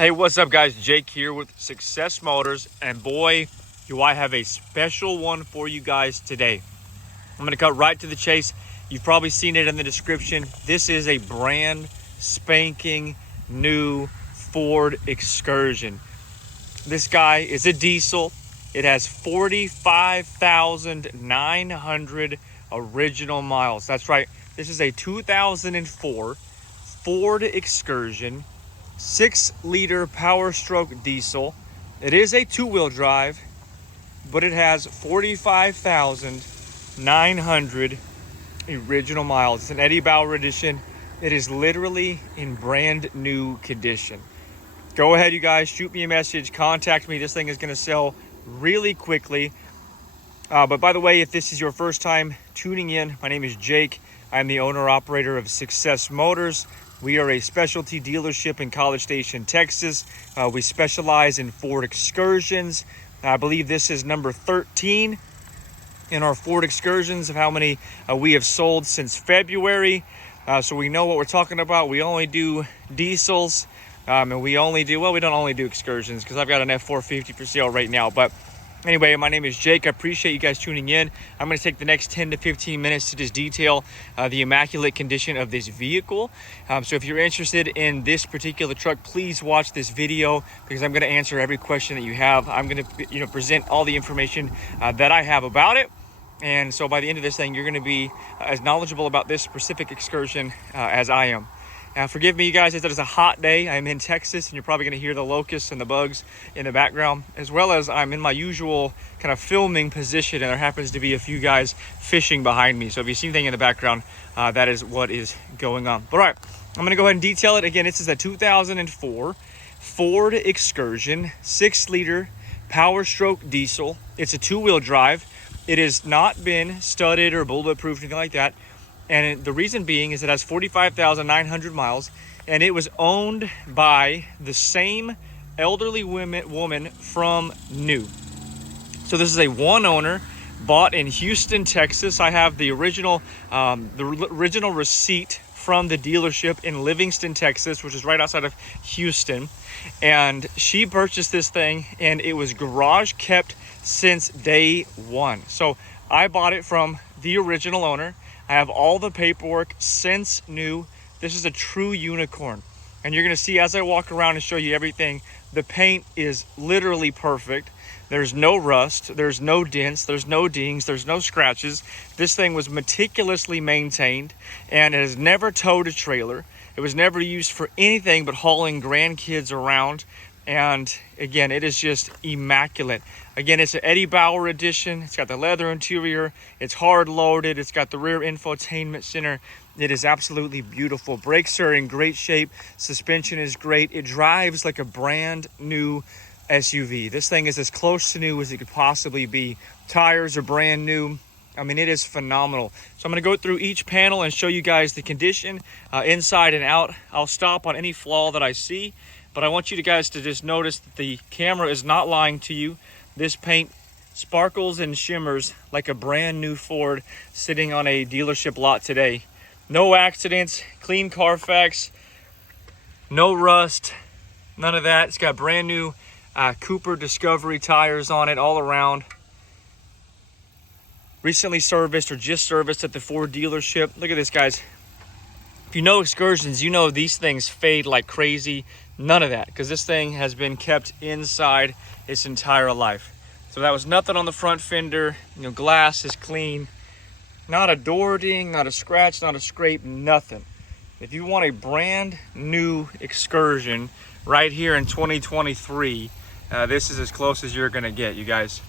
Hey, what's up guys? Jake here with Success Motors, and boy, do I have a special one for you guys today. I'm gonna cut right to the chase. You've probably seen it in the description. This is a brand spanking new Ford Excursion. This guy is a diesel. It has 45,900 original miles. That's right. This is a 2004 Ford Excursion 6-liter Powerstroke diesel. It is a two-wheel drive, but it has 45,900 original miles. It's an Eddie Bauer edition. It is literally in brand new condition. Go ahead, you guys, shoot me a message, contact me. This thing is going to sell really quickly. But by the way, if this is your first time tuning in, my name is Jake. I'm the owner-operator of Success Motors. We are a specialty dealership in College Station, Texas. We specialize in Ford Excursions. I believe this is number 13 in our Ford Excursions of how many we have sold since February. So we know what we're talking about. We only do diesels, and we don't only do Excursions because I've got an F450 for sale right now. But anyway, my name is Jake. I appreciate you guys tuning in. I'm going to take the next 10 to 15 minutes to just detail the immaculate condition of this vehicle. So if you're interested in this particular truck, please watch this video because I'm going to answer every question that you have. I'm going to present all the information that I have about it. And so by the end of this thing, you're going to be as knowledgeable about this specific Excursion as I am. Forgive me, you guys, as it is a hot day. I'm in Texas, and you're probably going to hear the locusts and the bugs in the background, as well as I'm in my usual kind of filming position, and there happens to be a few guys fishing behind me. So if you see anything in the background, that is what is going on. But all right, I'm going to go ahead and detail it. Again, this is a 2004 Ford Excursion 6-liter Powerstroke diesel. It's a two-wheel drive. It has not been studded or bulletproof, anything like that. And the reason being is it has 45,900 miles, and it was owned by the same elderly woman from new. So this is a one owner, bought in Houston, Texas. I have the original receipt from the dealership in Livingston, Texas, which is right outside of Houston. And she purchased this thing, and it was garage kept since day one. So I bought it from the original owner. I have all the paperwork since new. This is a true unicorn. And you're gonna see as I walk around and show you everything, the paint is literally perfect. There's no rust, there's no dents, there's no dings, there's no scratches. This thing was meticulously maintained, and it has never towed a trailer. It was never used for anything but hauling grandkids around. And again, it is just immaculate. Again, it's an Eddie Bauer edition. It's got the leather interior. It's hard loaded. It's got the rear infotainment center. It is absolutely beautiful. Brakes are in great shape. Suspension is great. It drives like a brand new SUV. This thing is as close to new as it could possibly be. Tires are brand new. I mean, it is phenomenal. So I'm going to go through each panel and show you guys the condition inside and out. I'll stop on any flaw that I see. But I want you guys to just notice that the camera is not lying to you. This paint sparkles and shimmers like a brand new Ford sitting on a dealership lot today. No accidents, clean Carfax, no rust, none of that. It's got brand new Cooper Discovery tires on it all around. Recently serviced or just serviced at the Ford dealership. Look at this, guys. If you know Excursions, you know these things fade like crazy. None of that, because this thing has been kept inside its entire life. So that was nothing on the front fender. Glass is clean. Not a door ding, not a scratch, not a scrape, nothing. If you want a brand new Excursion right here in 2023, this is as close as you're gonna get, you guys.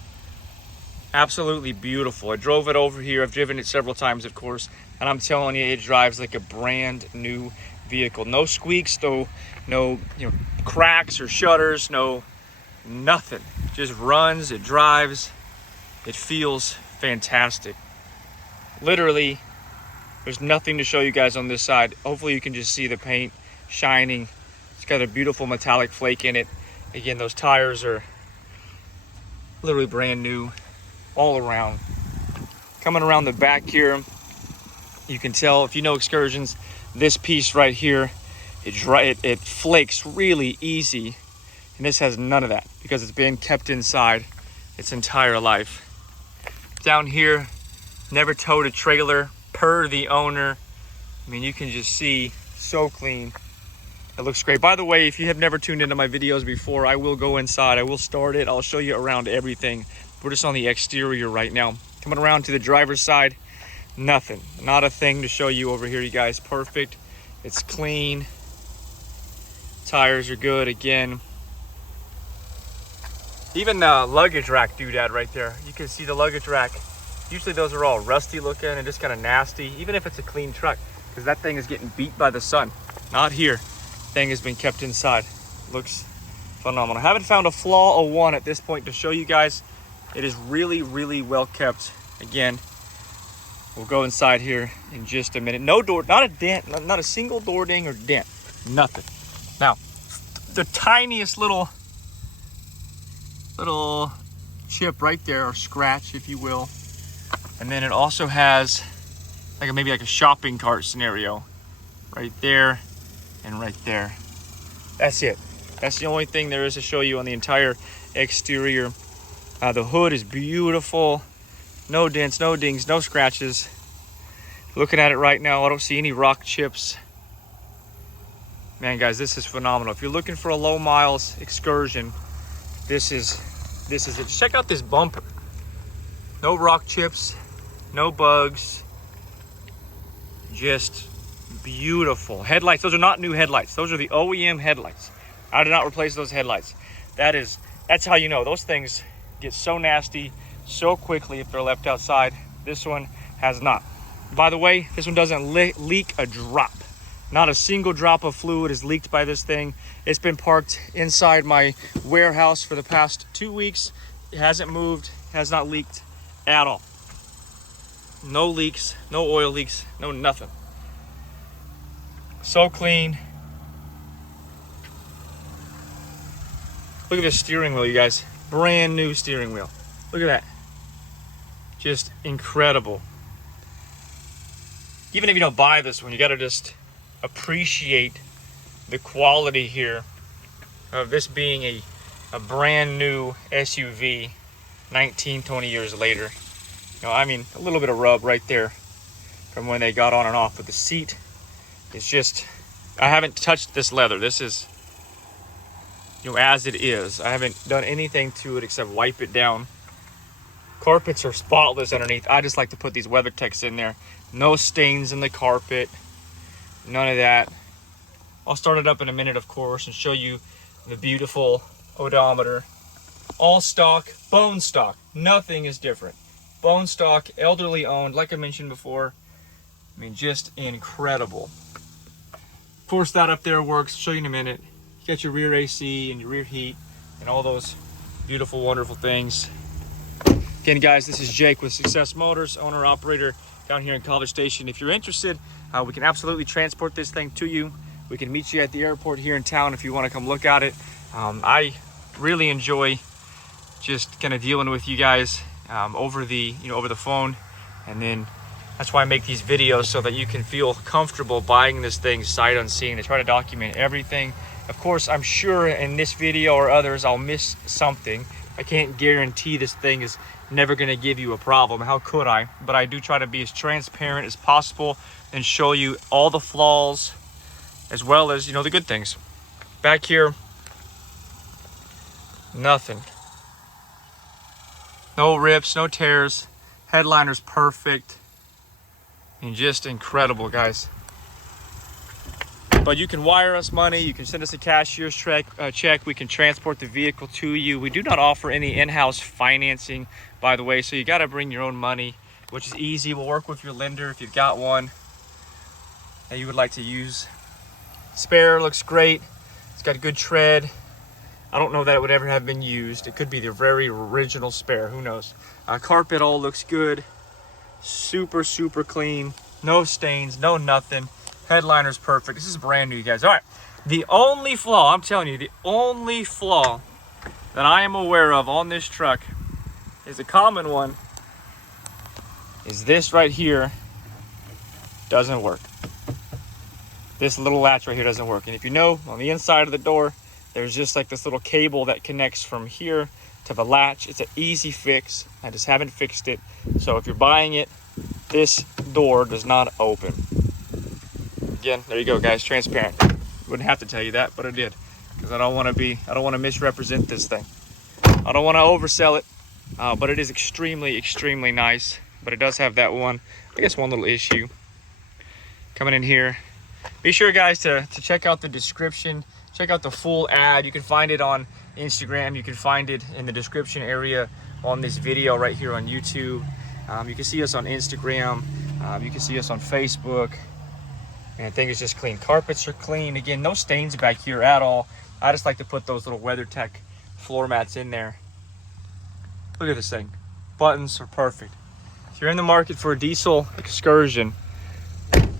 Absolutely beautiful. I drove it over here. I've driven it several times, of course, and I'm telling you, it drives like a brand new vehicle. No squeaks, no cracks or shutters, nothing. Just runs, it drives, it feels fantastic. Literally, there's nothing to show you guys on this side. Hopefully you can just see the paint shining. It's got a beautiful metallic flake in it. Again, those tires are literally brand new all around. Coming around the back here, you can tell, if you know Excursions, this piece right here, it flakes really easy And this has none of that because it's been kept inside its entire life. Down here, never towed a trailer per the owner. I mean, you can just see, so clean. It looks great. By the way, if you have never tuned into my videos before, I will go inside. I will start it. I'll show you around everything. We're just on the exterior right now. Coming around to the driver's side, nothing. Not a thing to show you over here, you guys. Perfect. It's clean. Tires are good again. Even the luggage rack doodad right there. You can see the luggage rack. Usually those are all rusty looking and just kind of nasty, even if it's a clean truck, because that thing is getting beat by the sun. Not here. Thing has been kept inside. Looks phenomenal. I haven't found a flaw or one at this point to show you guys. It is really, really well kept. Again, we'll go inside here in just a minute. No door, not a dent, not a single door ding or dent. Nothing. Now, the tiniest little chip right there, or scratch, if you will. And then it also has maybe like a shopping cart scenario right there and right there. That's it. That's the only thing there is to show you on the entire exterior. The hood is beautiful. No dents, no dings, no scratches. Looking at it right now, I don't see any rock chips. Man, guys, this is phenomenal. If you're looking for a low miles Excursion, this is it. Check out this bumper. No rock chips, no bugs. Just beautiful. Headlights, those are not new headlights. Those are the OEM headlights. I did not replace those headlights. That's how you know those things get so nasty so quickly if they're left outside. This one has not. By the way, this one doesn't leak a drop. Not a single drop of fluid is leaked by this thing. It's been parked inside my warehouse for the past 2 weeks. It hasn't moved, has not leaked at all. No leaks, no oil leaks, no nothing. So clean. Look at this steering wheel, you guys. Brand new steering wheel. Look at that. Just incredible. Even if you don't buy this one, you gotta just appreciate the quality here of this being a brand new SUV 19, 20 years later. You know, I mean, a little bit of rub right there from when they got on and off, but the seat is just, I haven't touched this leather. This is, as it is. I haven't done anything to it except wipe it down. Carpets are spotless underneath. I just like to put these WeatherTechs in there. No stains in the carpet. None of that. I'll start it up in a minute, of course, and show you the beautiful odometer. All stock, bone stock. Nothing is different. Bone stock, elderly owned, like I mentioned before. I mean, just incredible. Of course, that up there works. I'll show you in a minute. You got your rear AC and your rear heat and all those beautiful, wonderful things. Again, guys, this is Jake with Success Motors, owner operator down here in College Station. If you're interested, we can absolutely transport this thing to you. We can meet you at the airport here in town if you want to come look at it. I really enjoy just kind of dealing with you guys over the phone, and then that's why I make these videos, so that you can feel comfortable buying this thing sight unseen. I try to document everything. Of course, I'm sure in this video or others I'll miss something. I can't guarantee this thing is never going to give you a problem. How could I? But I do try to be as transparent as possible and show you all the flaws as well as, the good things. Back here, nothing. No rips, no tears. Headliner's perfect. And just incredible, guys. But you can wire us money. You can send us a cashier's check. We can transport the vehicle to you. We do not offer any in-house financing, by the way, so you got to bring your own money, which is easy. We'll work with your lender if you've got one that you would like to use. Spare looks great. It's got a good tread. I don't know that it would ever have been used. It could be the very original spare. Who knows? Carpet all looks good. Super, super clean. No stains, no nothing. Headliner's perfect. This is brand new, you guys. All right. The only flaw, I'm telling you, the only flaw that I am aware of on this truck is a common one. Is this right here doesn't work. This little latch right here doesn't work. And if you know, on the inside of the door, There's just like this little cable that connects from here to the latch. It's an easy fix. I just haven't fixed it. So if you're buying it, this door does not open. Again, there you go, guys, transparent. Wouldn't have to tell you that, but I did, because I don't want to misrepresent this thing. I don't want to oversell it, but it is extremely, extremely nice. But it does have that one little issue coming in here. Be sure, guys, to check out the description. Check out the full ad. You can find it on Instagram. You can find it in the description area on this video right here on YouTube. You can see us on Instagram. You can see us on Facebook. And I think it's just clean. Carpets are clean. Again, no stains back here at all. I just like to put those little WeatherTech floor mats in there. Look at this thing. Buttons are perfect. If you're in the market for a diesel Excursion,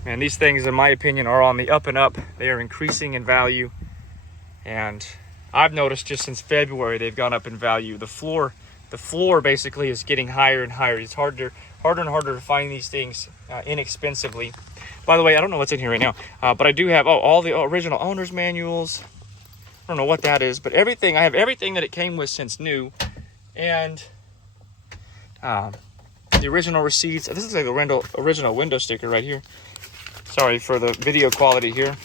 man, these things, in my opinion, are on the up and up. They are increasing in value. And I've noticed just since February, they've gone up in value. The floor basically is getting higher and higher. It's harder and harder to find these things inexpensively. By the way, I don't know what's in here right now, but I do have all the original owner's manuals. I don't know what that is, but everything, I have everything that it came with since new. And the original receipts. This is like the original window sticker right here. Sorry for the video quality here.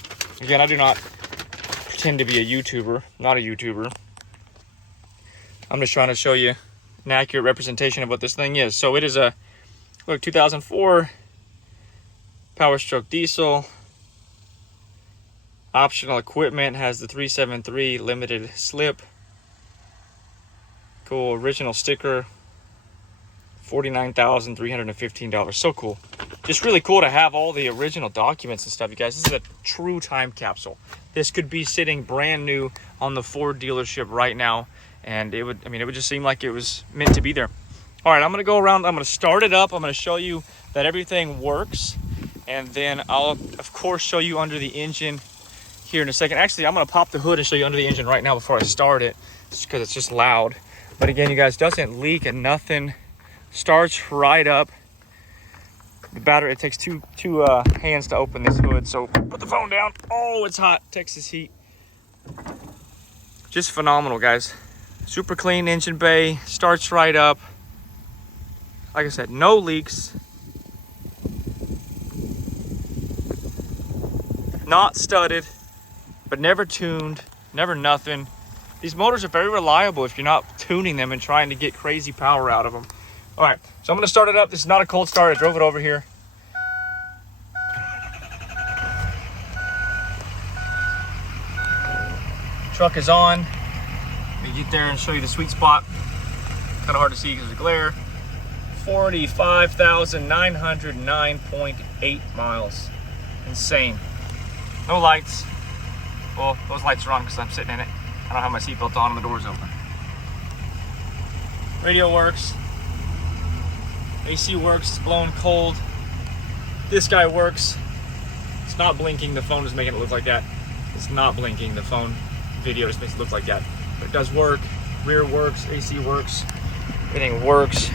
Again, I do not pretend to be a YouTuber. Not a YouTuber. I'm just trying to show you an accurate representation of what this thing is. So it is a, look, 2004 Powerstroke diesel. Optional equipment, has the 373 limited slip. Cool original sticker. $49,315. So cool. Just really cool to have all the original documents and stuff, you guys. This is a true time capsule. This could be sitting brand new on the Ford dealership right now, and it would just seem like it was meant to be there. All right, I'm gonna go around, I'm gonna start it up, I'm gonna show you that everything works, and then I'll of course show you under the engine here in a second. Actually, I'm gonna pop the hood and show you under the engine right now before I start it, just because it's just loud. But again, you guys, doesn't leak and nothing. Starts right up. The battery, it takes two hands to open this hood, so put the phone down. Oh, it's hot. Texas heat. Just phenomenal, guys. Super clean engine bay. Starts right up. Like I said, no leaks. Not studded, but never tuned, never nothing. These motors are very reliable if you're not tuning them and trying to get crazy power out of them. All right, so I'm gonna start it up. This is not a cold start. I drove it over here. Truck is on. Let me get there and show you the sweet spot. Kind of hard to see because of the glare. 45,909.8 miles. Insane. No lights. Well, those lights are on because I'm sitting in it. I don't have my seatbelt on and the door's open. Radio works. AC works, it's blowing cold. This guy works. It's not blinking, the phone is making it look like that. It's not blinking, the phone video just makes it look like that. But it does work. Rear works, AC works, everything works.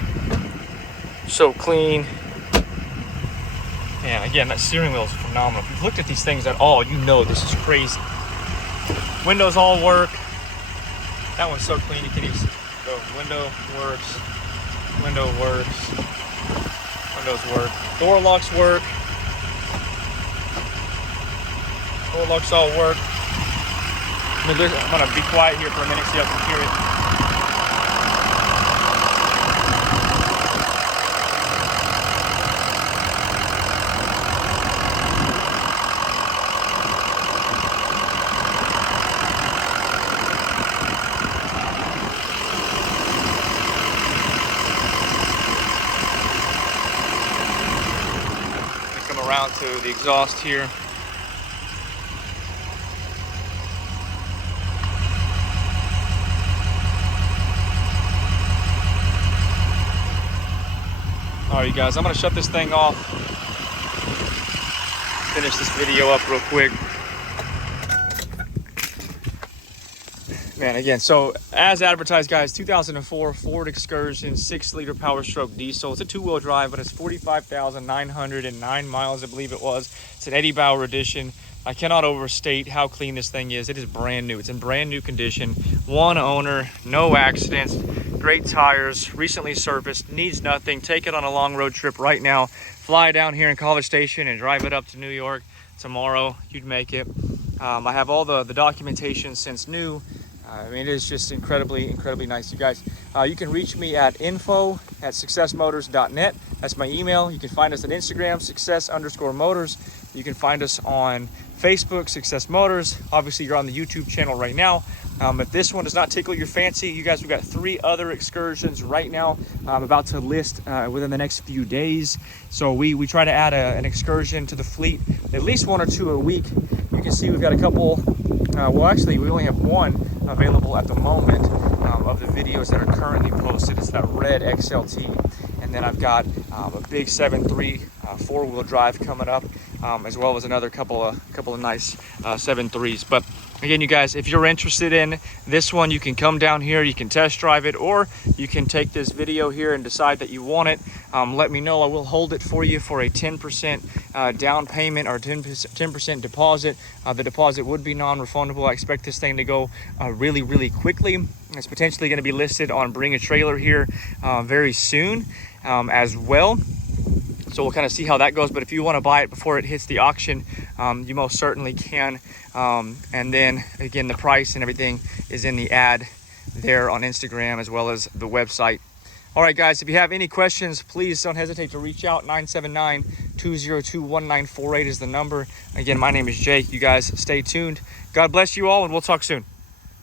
So clean. And again, that steering wheel is phenomenal. If you've looked at these things at all, you know this is crazy. Windows all work. That one's so clean, you can easily go. Window works. Window works. Windows work. Door locks work. Door locks all work. I'm gonna be quiet here for a minute so y'all can hear it. Around to the exhaust here. All right, you guys, I'm gonna shut this thing off. Finish this video up real quick. Man, again, so as advertised, guys, 2004 Ford Excursion 6-liter Powerstroke diesel. It's a 2-wheel drive, but it's 45,909 miles, I believe it was. It's an Eddie Bauer edition. I cannot overstate how clean this thing is. It is brand new. It's in brand new condition. One owner, no accidents, great tires, recently serviced, needs nothing. Take it on a long road trip right now. Fly down here in College Station and drive it up to New York tomorrow. You'd make it. I have all the documentation since new. I mean, it is just incredibly nice, you guys. You can reach me at info@successmotors.net. That's my email. You can find us at Instagram, success_motors. You can find us on Facebook, Success Motors. Obviously, you're on the YouTube channel right now. If this one does not tickle your fancy, you guys, we've got 3 other Excursions right now. I'm about to list within the next few days. So we try to add an Excursion to the fleet, at least 1 or 2 a week. You can see we've got a couple, well, actually, we only have 1 available at the moment of the videos that are currently posted. It's that red XLT. And then I've got a big 7.3 4-wheel drive coming up, as well as another couple of nice 7.3s. But again, you guys, if you're interested in this one, you can come down here, you can test drive it, or you can take this video here and decide that you want it. Let me know. I will hold it for you for a 10% down payment or 10% deposit. The deposit would be non-refundable. I expect this thing to go really quickly. It's potentially going to be listed on Bring a Trailer here very soon as well. So we'll kind of see how that goes. But if you want to buy it before it hits the auction, you most certainly can. And then again, the price and everything is in the ad there on Instagram as well as the website. All right, guys, if you have any questions, please don't hesitate to reach out. 979-202-1948 is the number. Again, my name is Jake. You guys stay tuned. God bless you all, and we'll talk soon.